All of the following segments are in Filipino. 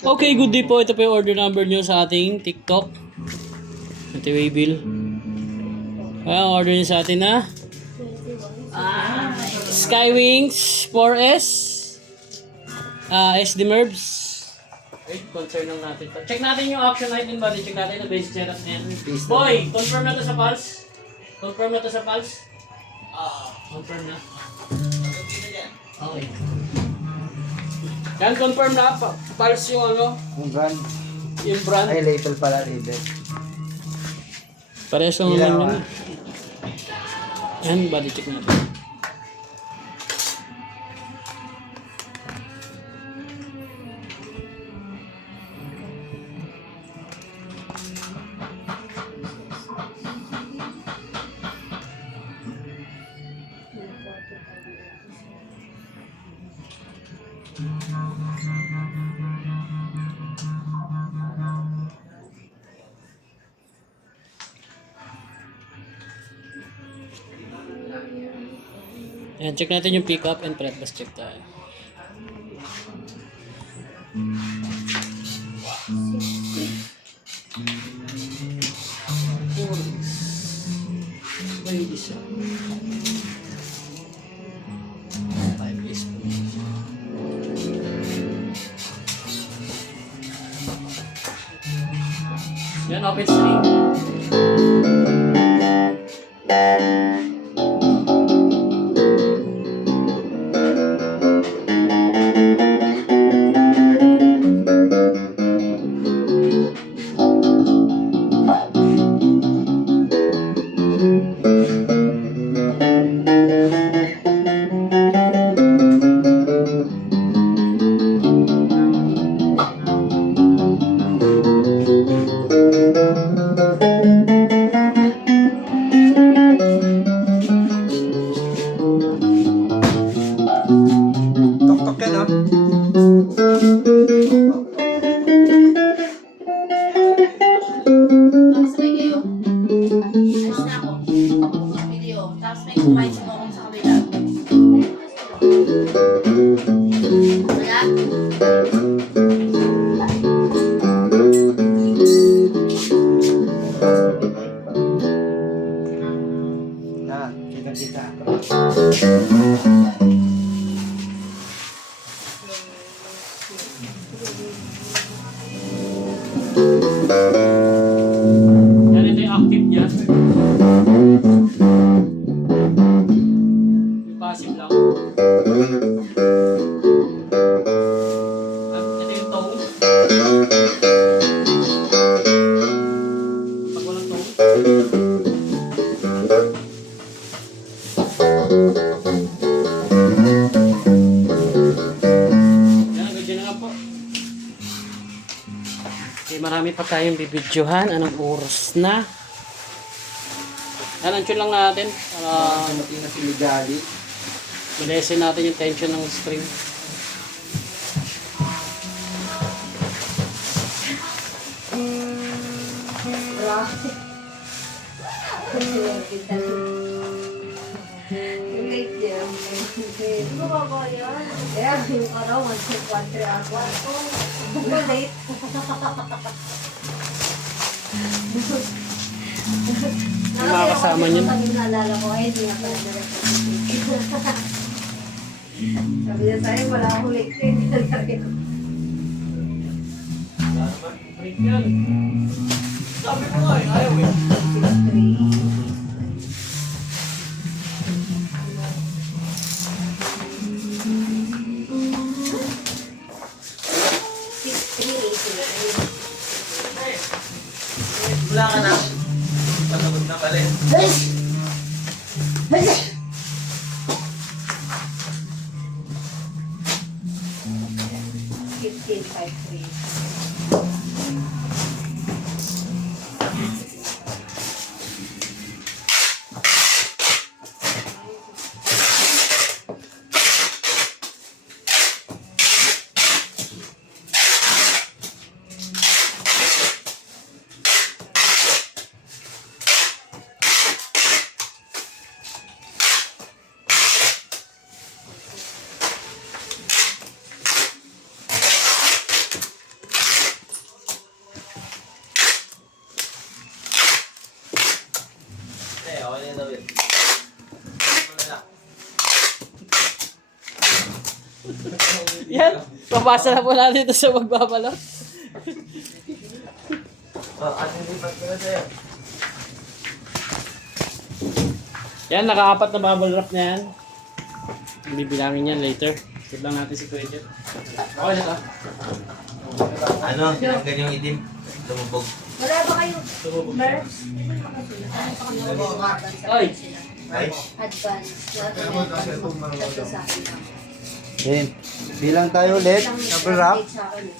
Okay, good day po. Ito po yung order number nyo sa ating TikTok. Ito yung waybill. Order nyo sa atin na Skywings 4S SD Merbs. Wait, concern lang natin to. Check natin yung auction item ba? Check natin na base setup na yan. Boy, confirm na to sa Pulse. Confirm na to sa Pulse. Confirm na. Okay. Yan, confirm na. Pulse yung ano? Yung brand. Yung brand. Ay, label pala, label. Parehas lang naman yun. Yan, body check natin. Ayan, check natin yung pick up and prep bus check tayo. May isa. 5 days po. Yan, open stream. Tok-tok yan, ah. Tapos may kayo. Ayos na ako. Yung video. Tapos may kumain sa ako sa kabila. Wala? Kita-kita. Yan, ito yung active niya. Yung passive lang. Ito yung tone. Pag walang tone. Yan, agad yun na nga po. Okay, marami pa tayong bibidyohan. Anong oras na? Yan, ansyon lang natin. Para Dumating na si Ligali. malesen natin yung tension ng string. Yung late niya, hindi mo ba yun? Kaya yung araw, 1-2-1-3 ako. Yung late. Yung mga kasama niyan. Pag yung naalala ko, ay hindi nga pala na-report. Sabi niya sa'yo, wala akong late eh. Hindi na lagi. Sabi ko nga, ayaw eh. 6-3. Wala ka na. Pagod na pala eh. 15-5-3. Papasa na po natin ito sa magbabalot. Ano lipat ko na sa'yo? Yan, naka-4 na bubble wrap na yan. Bibilangin yan later. Skip lang natin si Kuya Jeff. Okay na to. Ano? Tinanggal yung itim. Lumubog. Wala ba kayong merch? Oy! Ay, Advance. Tatlo sa akin lang. Then, bilang tayo ulit. Isang Double wrap. update sa akin eh.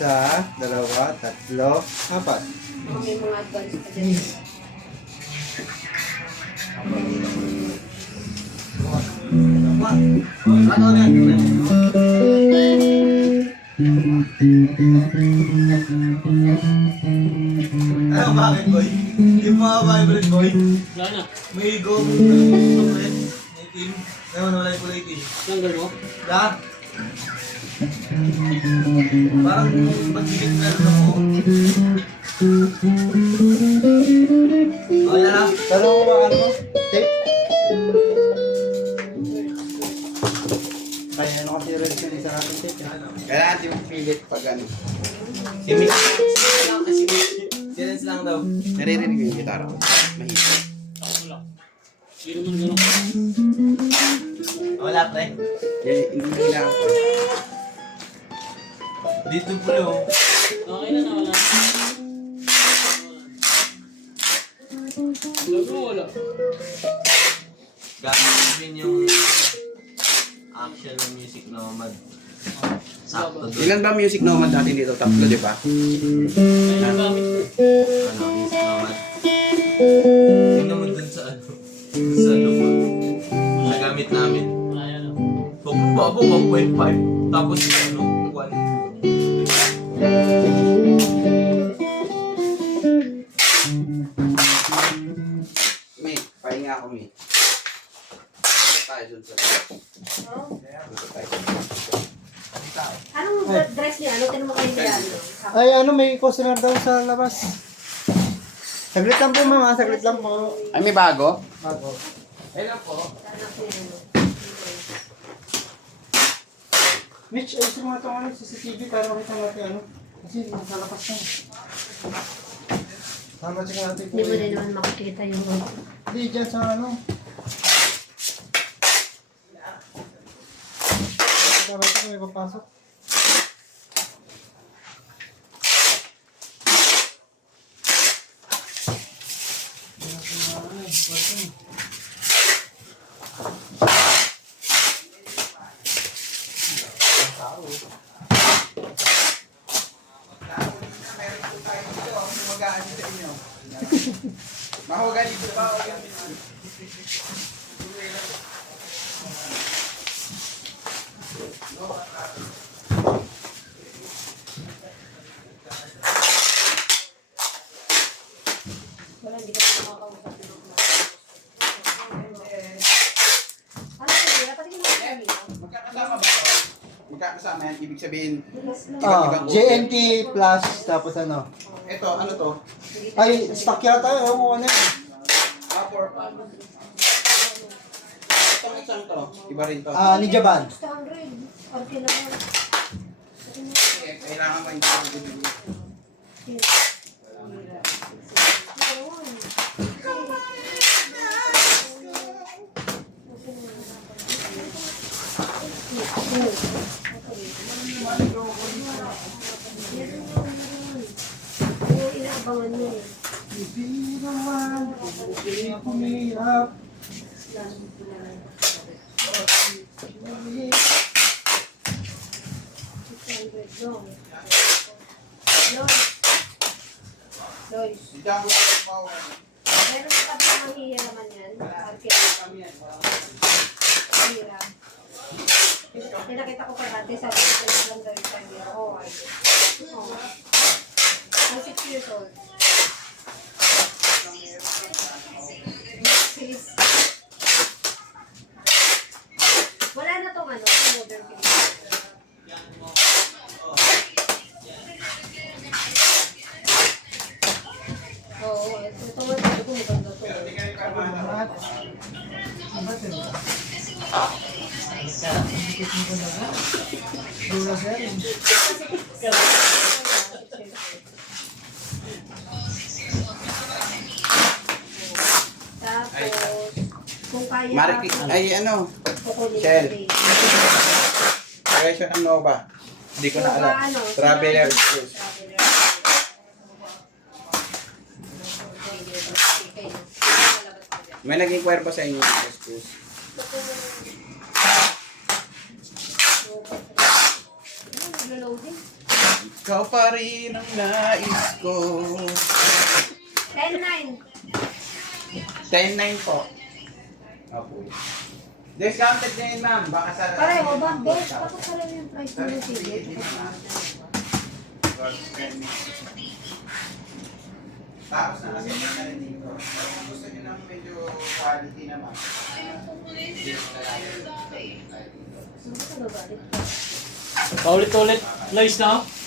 1, 2, 3, 4. Baka may mga advance pa dyan. ano na? Ano bakit, boy? Hindi mo makabibrate, boy. Wala na. May go chocolate. May team. Ngayon, wala yung kulay team. Tanggal mo. Da? Parang magbigit na rin ako. Okay na lang. Pero ano mo? Tape? Kaya ano kasi red yun, isa natin tape. Kailangan di mo pilit pag ano. Si Mick. Lang kasi silence lang daw. Naririnig ko yung gitara ko. Mahirap. Wala. Hindi naman gano'n. Wala, pre. Kaya hindi na kailangan ko. Dito, pre, oh. Okay na, wala. Wala. Gagawin yung action ng music nomad. Sakto doon. Ilan ba music nomad natin dito? Tatlo, di ba? Ayun ang gamit ko. Ano, music nomad. Tingnan mo dun sa ano. Dun sa lupa. Nagamit namin. Wala yan. Babo, 1.5. Tapos ano, 1. May, pahinga ako, may. Tayo dun sa... Anong dress niya? Ano tinamo kayo niya? Ay, ano, may customer daw sa labas. Saglit lang po, mama. Saglit lang po. Ay, may bago? Bago. Ayun po. Mitch, ayusin mo itong ano, CCTV para makita natin ano. Kasi nasa labas na. Tama, check natin Hindi mo rin naman makikita yung Hindi, dyan sa ano. Tama ito, may papasok. Mahuga dito ba? wala, hindi ka makakausap ng mga. Ano yun? Dapat hindi mo sabihin. Magkakasama ba ito? Magkakasama yan, ibig sabihin. Ah, JNT plus tapos ano? Ito, ano to? Ay, stock yata yun. Ano ano yun? Itong isang to, iba rin to. Ah, Ninja Band. 600. Okay naman. Kailangan pa yung Inaabangan mo eh. Hindi naman, okay kumihap. Lois. Hindi ako power. Meron ka pa mahiya naman yan. Okay. Mahira. Pinakita ko parati sa mga lang gawin sa iyo. Oo, ay. Oo. I'm 6 years old. Sis. Wala na tong ano, modern Philippines. Oo, ito nga sabi ko maganda to. Hindi kayo kamahat. Dura sir. Tapos, kung kaya Mariki, ay ano, kukunin Shell. ko din. presyo ng Nova. Hindi ko na alam. Ano, Traveler Cruise. May naging kwerpo sa inyo yung cruise. Naglo-loading. Ikaw pa rin ang nais ko. 10-9. 10-9 po. Opo. Discounted na yun, ma'am. Baka sa... Pareho ba? Bes, bakit pala yung price mo yung sige? Tapos na kasi na rin dito. Kung gusto nyo ng medyo quality naman. Paulit-ulit, Lois, no?